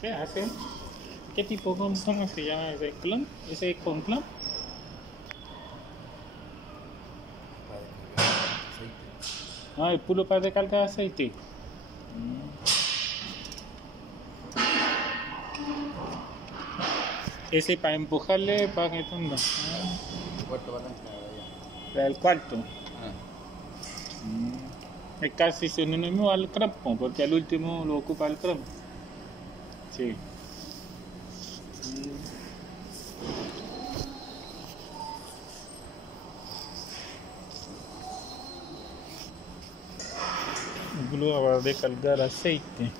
¿Qué hace? ¿Qué tipo, cómo se llama ese clon? ¿Ese con clon? Para descargar aceite. Ah, el puro para descargar aceite. Ese para empujarle para que tonda. Cuarta palanca de allá. La del cuarto. Ah, Es casi sinónimo al cramp, porque al último lo ocupa el cramp. Sí. Grúa para descargar aceite.